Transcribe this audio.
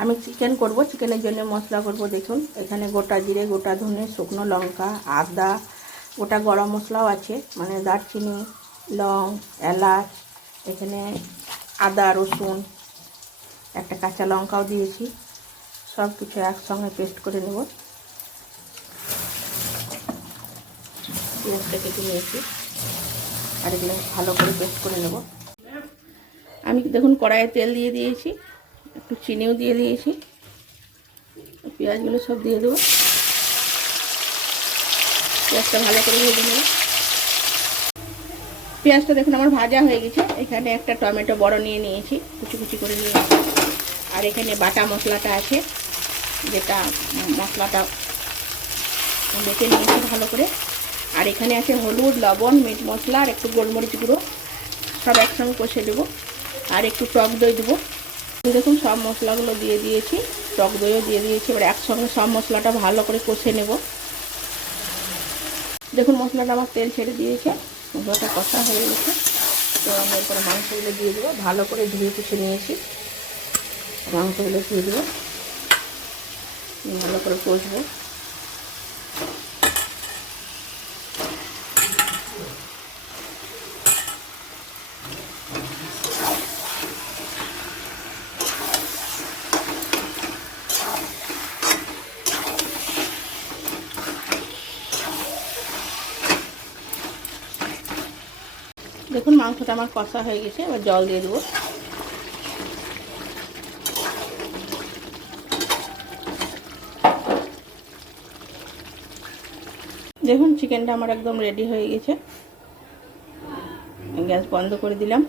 আমি চিকেন করব, চিকেনের জন্য মশলা করব। দেখুন এখানে গোটা জিরে, গোটা ধনে, শুকনো লঙ্কা, আদা, গোটা গরম মশলাও আছে, মানে দারচিনি, লং, এলাচ, এখানে আদা, রসুন, একটা কাঁচা লঙ্কাও দিয়েছি। সব কিছু একসঙ্গে পেস্ট করে নেব। পেঁয়াজটা কেটে নিয়েছি আর এগুলো ভালো করে পেস্ট করে নেব। আমি দেখুন কড়াইয়ে তেল দিয়ে দিয়েছি, একটু চিনিও দিয়ে দিয়েছি। পেঁয়াজগুলো সব দিয়ে দেবো, পেঁয়াজটা ভালো করে ভেজে নেব। পেঁয়াজটা দেখুন আমার ভাজা হয়ে গেছে। এখানে একটা টমেটো বড় নিয়ে নিয়েছি, কুচি কুচি করে নিয়েছি। আর এখানে বাটা মশলাটা আছে, যেটা মশলাটা বেটে নিয়েছি ভালো করে। আর এখানে আছে হলুদ, লবণ, মিট মশলা আর একটু গোলমরিচ গুঁড়ো, সব একসঙ্গে কষে দেবো। আর একটু টক দই দেবো। দেখুন সব মশলাগুলো দিয়ে দিয়েছি, টক দইও দিয়ে দিয়েছি। এবার একসঙ্গে সব মশলাটা ভালো করে কষে নেব। দেখুন মশলাটা আমার তেল ছেড়ে দিয়েছে, মশলাটা কষা হয়ে গেছে। তো আমি এরপরে মাংসগুলো দিয়ে দেবো, ভালো করে ধুয়ে কুচে নিয়েছি। মাংসগুলো দিয়ে দেবো, ভালো করে কষবো। দেখুন মাংসটা আমার কষা হয়ে গেছে, এবার জল দিয়ে দেবো। দেখুন চিকেনটা আমার একদম রেডি হয়ে গেছে। গ্যাস বন্ধ করে দিলাম।